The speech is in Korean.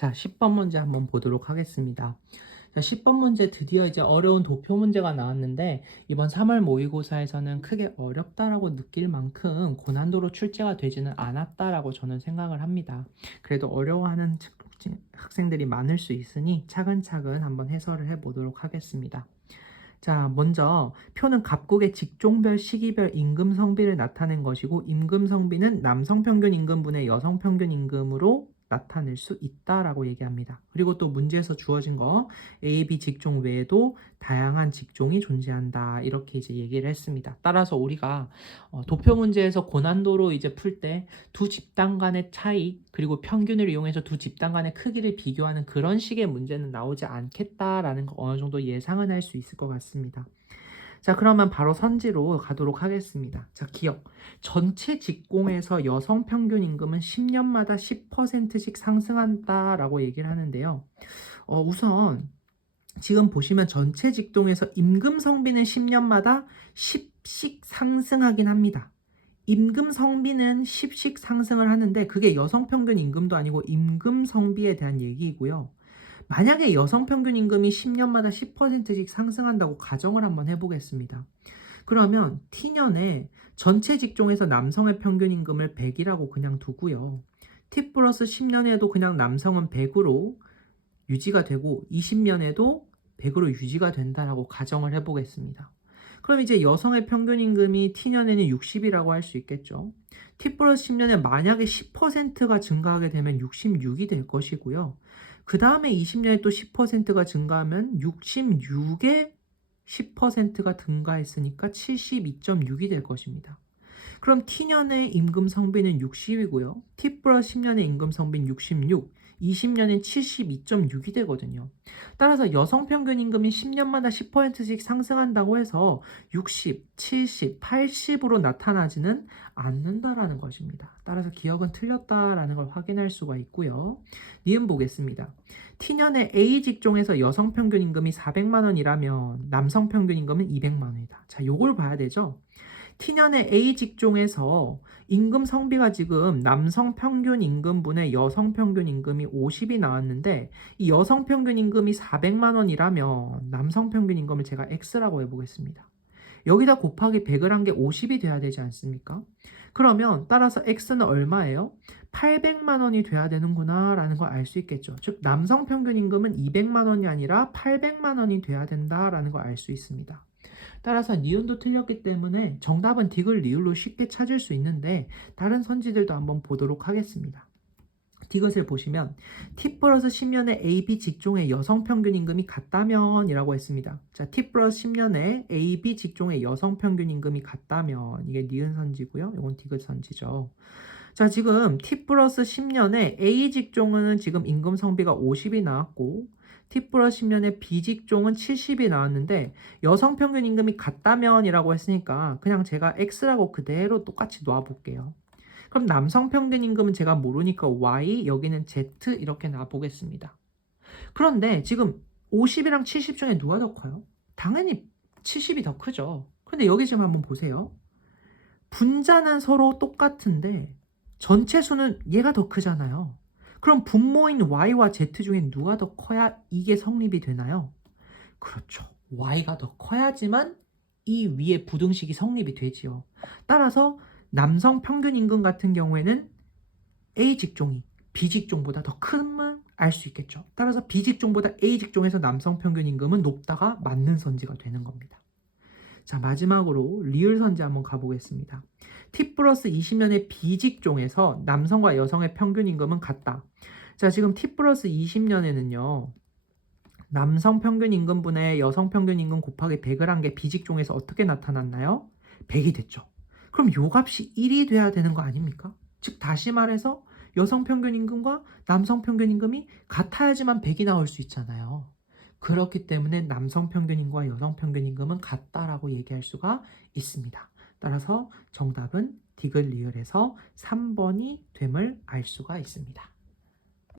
자, 10번 문제 한번 보도록 하겠습니다. 자, 10번 문제 드디어 이제 어려운 도표 문제가 나왔는데 이번 3월 모의고사에서는 크게 어렵다라고 느낄 만큼 고난도로 출제가 되지는 않았다라고 저는 생각을 합니다. 그래도 어려워하는 학생들이 많을 수 있으니 차근차근 한번 해설을 해보도록 하겠습니다. 자, 먼저 표는 각국의 직종별, 시기별 임금 성비를 나타낸 것이고 임금 성비는 남성 평균 임금분의 여성 평균 임금으로 나타낼 수 있다라고 얘기합니다. 그리고 또 문제에서 주어진 거 A, B 직종 외에도 다양한 직종이 존재한다. 이렇게 이제 얘기를 했습니다. 따라서 우리가 도표 문제에서 고난도로 이제 풀 때 두 집단 간의 차이 그리고 평균을 이용해서 두 집단 간의 크기를 비교하는 그런 식의 문제는 나오지 않겠다라는 거 어느 정도 예상은 할 수 있을 것 같습니다. 자, 그러면 바로 선지로 가도록 하겠습니다. 자, 기억. 전체 직공에서 여성 평균 임금은 10년마다 10%씩 상승한다라고 얘기를 하는데요. 우선 지금 보시면 전체 직종에서 임금 성비는 10년마다 10씩 상승하긴 합니다. 임금 성비는 10씩 상승을 하는데 그게 여성 평균 임금도 아니고 임금 성비에 대한 얘기이고요. 만약에 여성 평균 임금이 10년마다 10%씩 상승한다고 가정을 한번 해보겠습니다. 그러면 T년에 전체 직종에서 남성의 평균 임금을 100이라고 그냥 두고요. T 플러스 10년에도 그냥 남성은 100으로 유지가 되고 20년에도 100으로 유지가 된다라고 가정을 해보겠습니다. 그럼 이제 여성의 평균 임금이 T년에는 60이라고 할 수 있겠죠. T 플러스 10년에 만약에 10%가 증가하게 되면 66이 될 것이고요. 그 다음에 20년에 또 10%가 증가하면 66에 10%가 증가했으니까 72.6이 될 것입니다. 그럼 T년의 임금 성비는 60이고요. T 플러스 10년의 임금 성비는 66, 20년엔 72.6이 되거든요. 따라서 여성 평균 임금이 10년마다 10%씩 상승한다고 해서 60, 70, 80으로 나타나지는 않는다라는 것입니다. 따라서 기억은 틀렸다라는 걸 확인할 수가 있고요. 니은 보겠습니다. T년의 A 직종에서 여성 평균 임금이 400만 원이라면 남성 평균 임금은 200만 원이다. 자, 요걸 봐야 되죠. T년의 A 직종에서 임금 성비가 지금 남성 평균 임금분의 여성 평균 임금이 50이 나왔는데 이 여성 평균 임금이 400만 원이라면 남성 평균 임금을 제가 X라고 해보겠습니다. 여기다 곱하기 100을 한 게 50이 돼야 되지 않습니까? 그러면 따라서 X는 얼마예요? 800만 원이 돼야 되는구나 라는 걸 알 수 있겠죠. 즉 남성 평균 임금은 200만 원이 아니라 800만 원이 돼야 된다라는 걸 알 수 있습니다. 따라서 니은도 틀렸기 때문에 정답은 디귿 리을로 쉽게 찾을 수 있는데 다른 선지들도 한번 보도록 하겠습니다. 디귿을 보시면 T 플러스 10년의 AB 직종의 여성 평균 임금이 같다면 이라고 했습니다. 자, T 플러스 10년의 AB 직종의 여성 평균 임금이 같다면 이게 니은 선지고요. 이건 디귿 선지죠. 자, 지금 T 플러스 10년에 A 직종은 지금 임금 성비가 50이 나왔고 T 플러스 10년에 B 직종은 70이 나왔는데 여성 평균 임금이 같다면 이라고 했으니까 그냥 제가 X라고 그대로 똑같이 놔볼게요. 그럼 남성 평균 임금은 제가 모르니까 Y, 여기는 Z 이렇게 놔보겠습니다. 그런데 지금 50이랑 70 중에 누가 더 커요? 당연히 70이 더 크죠. 근데 여기 지금 한번 보세요. 분자는 서로 똑같은데 전체 수는 얘가 더 크잖아요. 그럼 분모인 Y와 Z 중에 누가 더 커야 이게 성립이 되나요? 그렇죠. Y가 더 커야지만 이 위에 부등식이 성립이 되지요. 따라서 남성 평균 임금 같은 경우에는 A 직종이 B 직종보다 더 크면 알 수 있겠죠. 따라서 B 직종보다 A 직종에서 남성 평균 임금은 높다가 맞는 선지가 되는 겁니다. 자, 마지막으로 리을 선지 한번 가보겠습니다. T 플러스 20년의 B 직종에서 남성과 여성의 평균 임금은 같다. 자, 지금 T 플러스 20년에는요. 남성 평균 임금분의 여성 평균 임금 곱하기 100을 한 게 B 직종에서 어떻게 나타났나요? 100이 됐죠. 그럼 요 값이 1이 돼야 되는 거 아닙니까? 즉 다시 말해서 여성 평균 임금과 남성 평균 임금이 같아야지만 100이 나올 수 있잖아요. 그렇기 때문에 남성 평균 임금과 여성 평균 임금은 같다라고 얘기할 수가 있습니다. 따라서 정답은 디귿 리을에서 3번이 됨을 알 수가 있습니다.